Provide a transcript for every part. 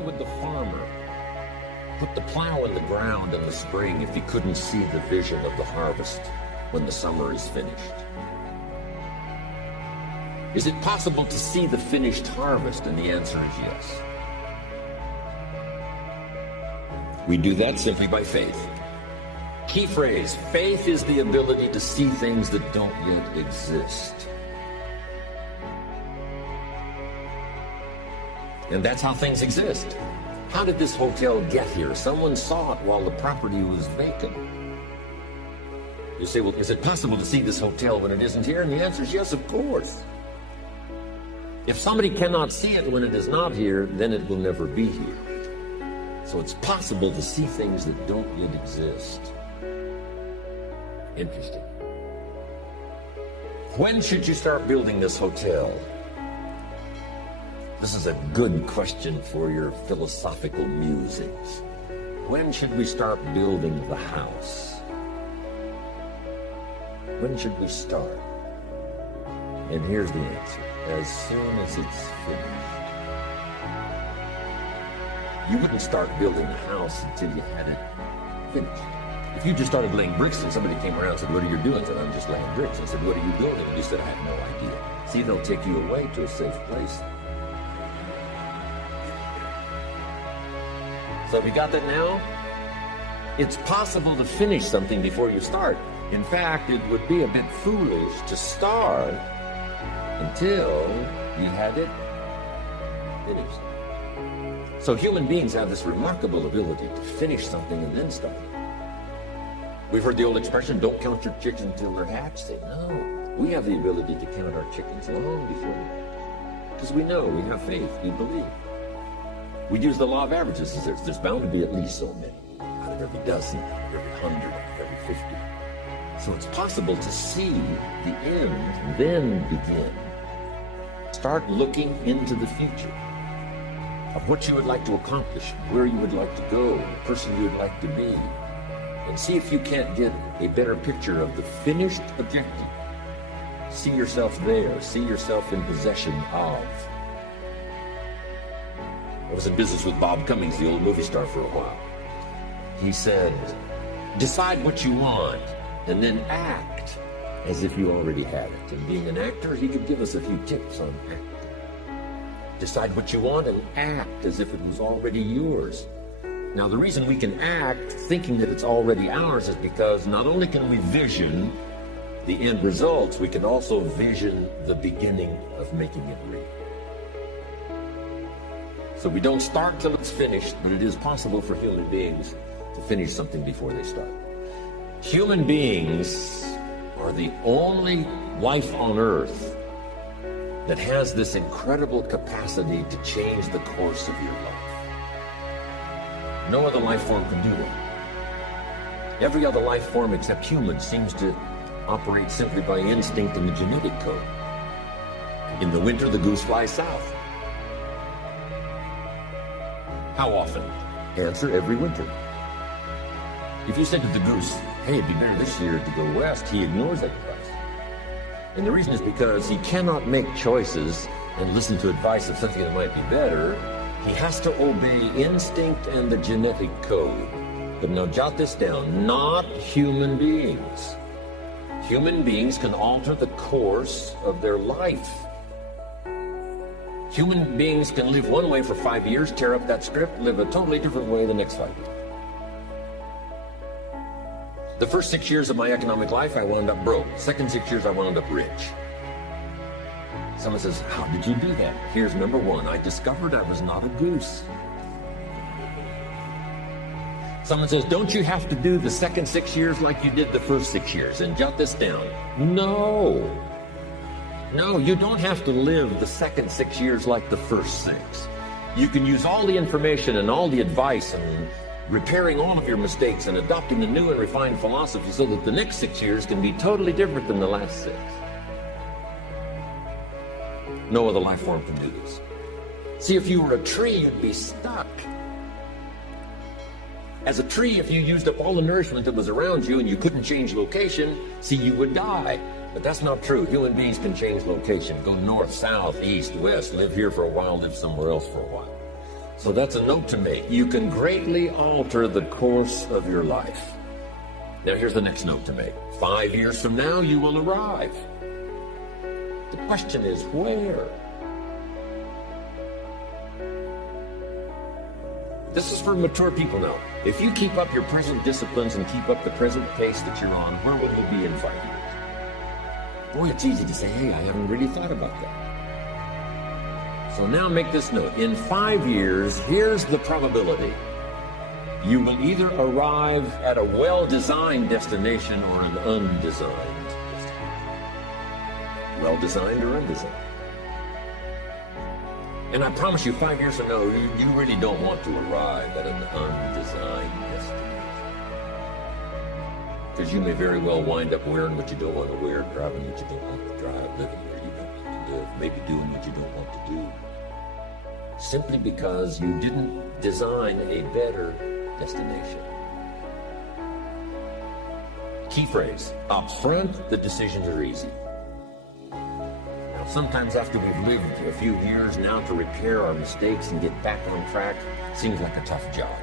would the farmer put the plow in the ground in the spring if he couldn't see the vision of the harvest when the summer is finished? Is it possible to see the finished harvest? And the answer is yes. We do that simply by faith. Key phrase, faith is the ability to see things that don't yet exist. And that's how things exist. How did this hotel get here? Someone saw it while the property was vacant. You say, well, is it possible to see this hotel when it isn't here? And the answer is yes, of course. If somebody cannot see it when it is not here, then it will never be here. So it's possible to see things that don't yet exist. Interesting. When should you start building this hotel? This is a good question for your philosophical musings. When should we start building the house? When should we start? And here's the answer. As soon as it's finished. You wouldn't start building the house until you had it finished. If you just started laying bricks and somebody came around and said, what are you doing? I said, I'm just laying bricks. I said, what are you building? And you said, I have no idea. See, they'll take you away to a safe place. So have you got that now? It's possible to finish something before you start. In fact, it would be a bit foolish to start until you had it finished. So human beings have this remarkable ability to finish something and then start. We've heard the old expression, don't count your chickens until they're hatched. Say, no, we have the ability to count our chickens long before they're hatched. Because we know, we have faith, we believe. We use the law of averages. There's bound to be at least so many. Out of every dozen, out of every 100, out of every 50. So it's possible to see the end and then begin. Start looking into the future of what you would like to accomplish, where you would like to go, the person you would like to be, and see if you can't get a better picture of the finished objective. See yourself there, see yourself in possession of. I was in business with Bob Cummings, the old movie star, for a while. He said, decide what you want and then act as if you already had it. And being an actor, he could give us a few tips on acting. Decide what you want and act as if it was already yours. Now, the reason we can act thinking that it's already ours is because not only can we vision the end results, we can also vision the beginning of making it real. So we don't start till it's finished, but it is possible for human beings to finish something before they start. Human beings are the only life on earth that has this incredible capacity to change the course of your life. No other life form can do that. Every other life form except humans seems to operate simply by instinct and the genetic code. In the winter, the goose flies south. How often? Answer, every winter. If you said to the goose, hey, it'd be better this year to go west, he ignores that advice. And the reason is because he cannot make choices and listen to advice of something that might be better. He has to obey instinct and the genetic code. But now jot this down, not human beings. Human beings can alter the course of their life. Human beings can live one way for 5 years, tear up that script, live a totally different way the next 5 years. The first 6 years of my economic life, I wound up broke. Second 6 years, I wound up rich. Someone says, how did you do that? Here's number one, I discovered I was not a goose. Someone says, don't you have to do the second 6 years like you did the first 6 years? And jot this down. No, you don't have to live the second 6 years like the first 6. You can use all the information and all the advice and repairing all of your mistakes and adopting a new and refined philosophy so that the next 6 years can be totally different than the last 6. No other life form can do this. See, if you were a tree, you'd be stuck. As a tree, if you used up all the nourishment that was around you and you couldn't change location, see, you would die. But that's not true. Human beings can change location, go north, south, east, west, live here for a while, live somewhere else for a while. So that's a note to make. You can greatly alter the course of your life. Now here's the next note to make. 5 years from now, you will arrive. The question is, where? This is for mature people now. If you keep up your present disciplines and keep up the present pace that you're on, where will you be in 5 years? Boy, it's easy to say, hey, I haven't really thought about that. So now make this note. In 5 years, here's the probability. You will either arrive at a well-designed destination or an undesigned destination. Well-designed or undesigned. And I promise you, 5 years from now, you really don't want to arrive at an undesigned destination. Because you may very well wind up wearing what you don't want to wear, driving what you don't want to drive, living where you don't want to live, maybe doing what you don't want to do. Simply because you didn't design a better destination. Key phrase, up front, the decisions are easy. Now, sometimes after we've lived a few years now, to repair our mistakes and get back on track seems like a tough job.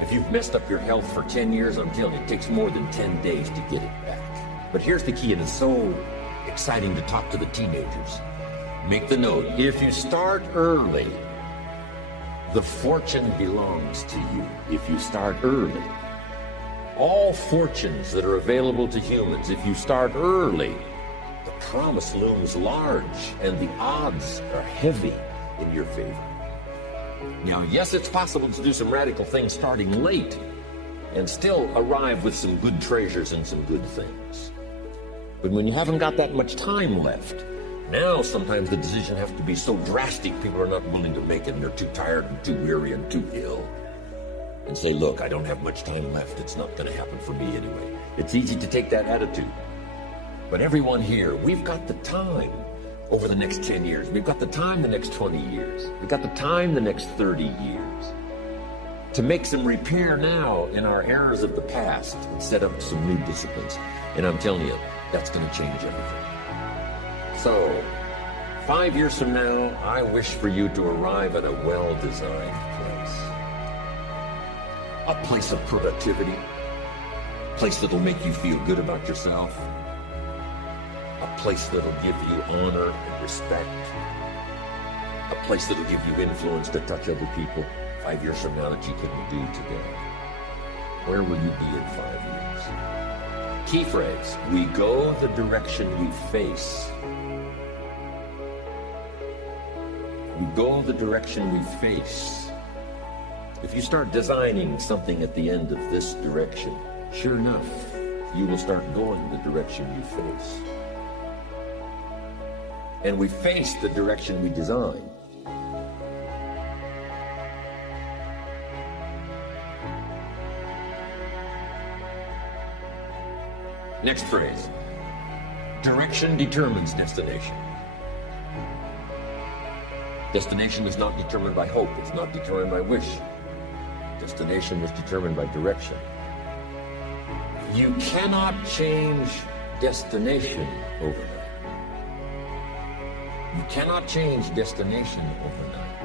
If you've messed up your health for 10 years, I'm telling you, it takes more than 10 days to get it back. But here's the key, and it's so exciting to talk to the teenagers. Make the note, if you start early, the fortune belongs to you. If you start early. All fortunes that are available to humans, if you start early, the promise looms large and the odds are heavy in your favor. Now, yes, it's possible to do some radical things starting late and still arrive with some good treasures and some good things. But when you haven't got that much time left, now sometimes the decision has to be so drastic people are not willing to make it, and they're too tired and too weary and too ill. And say, look, I don't have much time left. It's not going to happen for me anyway. It's easy to take that attitude. But everyone here, we've got the time over the next 10 years. We've got the time the next 20 years. We've got the time the next 30 years to make some repair now in our errors of the past and set up some new disciplines. And I'm telling you, that's going to change everything. So, 5 years from now, I wish for you to arrive at a well-designed place. A place of productivity. A place that'll make you feel good about yourself. A place that'll give you honor and respect. A place that'll give you influence to touch other people 5 years from now that you couldn't do today. Where will you be in 5 years? Key phrase, we go the direction we face. We go the direction we face. If you start designing something at the end of this direction, sure enough, you will start going the direction you face. And we face the direction we design. Next phrase. Direction determines destination. Destination is not determined by hope. It's not determined by wish. Destination is determined by direction. You cannot change destination overnight. You cannot change destination overnight.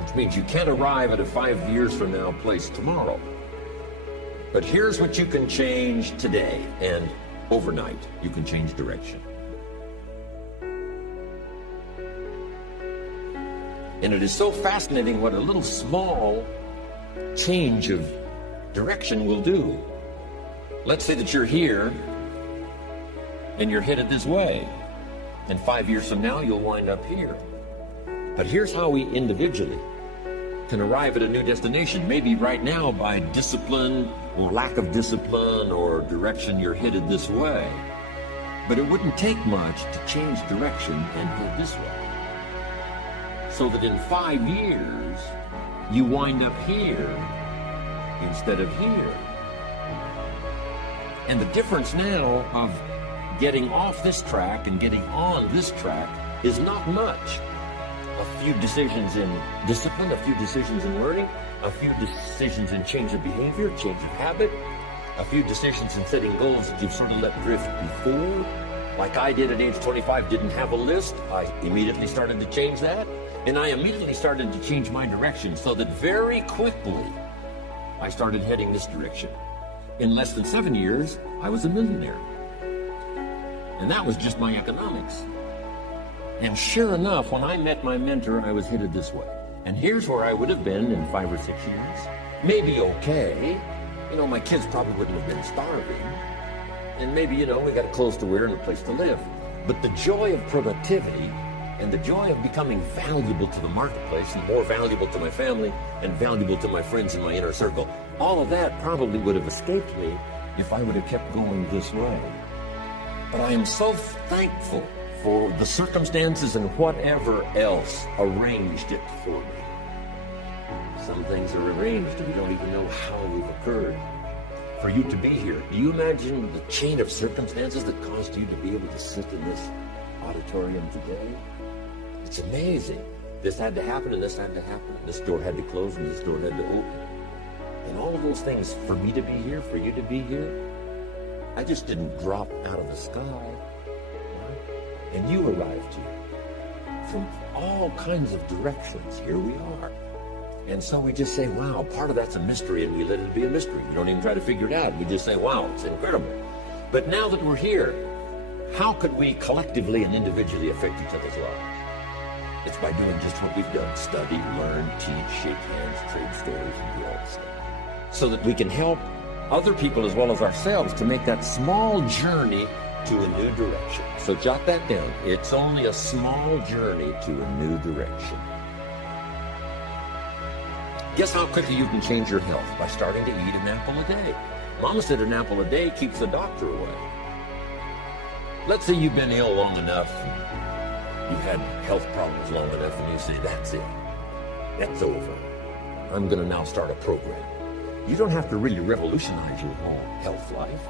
Which means you can't arrive at a 5 years from now place tomorrow. But here's what you can change today, and overnight you can change direction. And it is so fascinating what a little small change of direction will do. Let's say that you're here and you're headed this way, and 5 years from now you'll wind up here. But here's how we individually can arrive at a new destination, maybe right now by discipline or lack of discipline or direction you're headed this way. But it wouldn't take much to change direction and head this way. So that in 5 years, you wind up here instead of here. And the difference now of getting off this track and getting on this track is not much. A few decisions in discipline, a few decisions in learning, a few decisions in change of behavior, change of habit, a few decisions in setting goals that you've sort of let drift before. like I did at age 25, didn't have a list. I immediately started to change that. And I immediately started to change my direction so that very quickly I started heading this direction. In less than 7 years, I was a millionaire. And that was just my economics. And sure enough, when I met my mentor, I was headed this way. And here's where I would have been in 5 or 6 years. Maybe okay. My kids probably wouldn't have been starving. And maybe, we got clothes to wear and a place to live. But the joy of productivity and the joy of becoming valuable to the marketplace and more valuable to my family and valuable to my friends in my inner circle, all of that probably would have escaped me if I would have kept going this way. But I am so thankful for the circumstances and whatever else arranged it for me. Some things are arranged and we don't even know how they've occurred. For you to be here, do you imagine the chain of circumstances that caused you to be able to sit in this auditorium today? It's amazing. This had to happen and this had to happen. This door had to close and this door had to open. And all of those things, for me to be here, for you to be here, I just didn't drop out of the sky. And you arrived here from all kinds of directions. Here we are. And so we just say, wow, part of that's a mystery, and we let it be a mystery. We don't even try to figure it out. We just say, wow, it's incredible. But now that we're here, how could we collectively and individually affect each other's lives? It's by doing just what we've done. Study, learn, teach, shake hands, trade stories, and do all this stuff. So that we can help other people as well as ourselves to make that small journey to a new direction. So jot that down. It's only a small journey to a new direction. Guess how quickly you can change your health? By starting to eat an apple a day. Mama said an apple a day keeps the doctor away. Let's say you've been ill long enough, you've had health problems long enough, and you say, that's it. That's over. I'm going to now start a program. You don't have to really revolutionize your whole health life.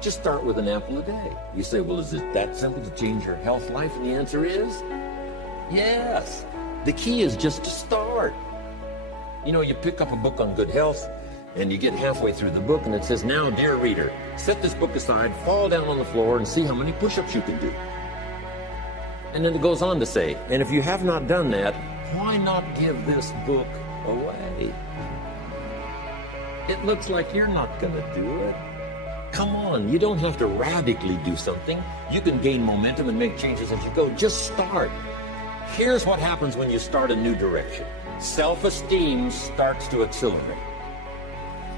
Just start with an apple a day. You say, well, is it that simple to change your health life? And the answer is, yes. The key is just to start. You pick up a book on good health, and you get halfway through the book, and it says, now, dear reader, set this book aside, fall down on the floor, and see how many push-ups you can do. And then it goes on to say, and if you have not done that, why not give this book away? It looks like you're not going to do it. Come on, you don't have to radically do something. You can gain momentum and make changes as you go. Just start. Here's what happens when you start a new direction. Self-esteem starts to accelerate.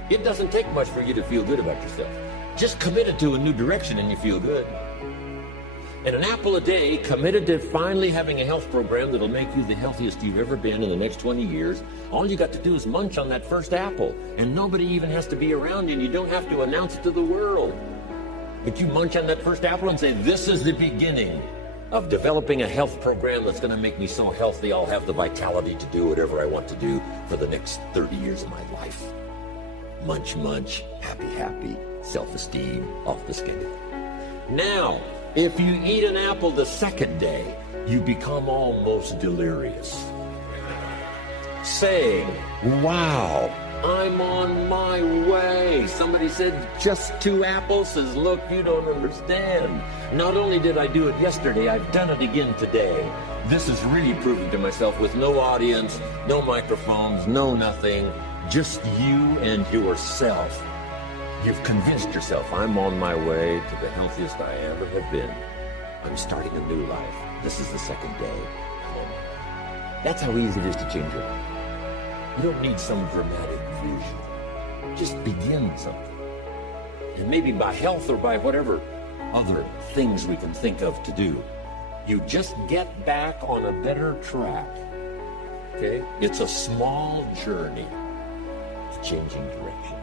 It doesn't take much for you to feel good about yourself. Just committed to a new direction and you feel good. And an apple a day, committed to finally having a health program that'll make you the healthiest you've ever been in the next 20 years, all you got to do is munch on that first apple. And nobody even has to be around you, and you don't have to announce it to the world. But you munch on that first apple and say, this is the beginning of developing a health program that's going to make me so healthy I'll have the vitality to do whatever I want to do for the next 30 years of my life. Munch, munch, happy, happy, self-esteem, off the schedule. Now, if you eat an apple the second day, you become almost delirious, saying, wow, I'm on my way. Somebody said, just 2 apples. Says, look, you don't understand. Not only did I do it yesterday, I've done it again today. This is really proving to myself with no audience, no microphones, no nothing, just you and yourself. You've convinced yourself, I'm on my way to the healthiest I ever have been. I'm starting a new life. This is the second day. That's how easy it is to change your life. You don't need some dramatic vision. Just begin something. And maybe by health or by whatever other things we can think of to do, you just get back on a better track. Okay? It's a small journey of changing direction.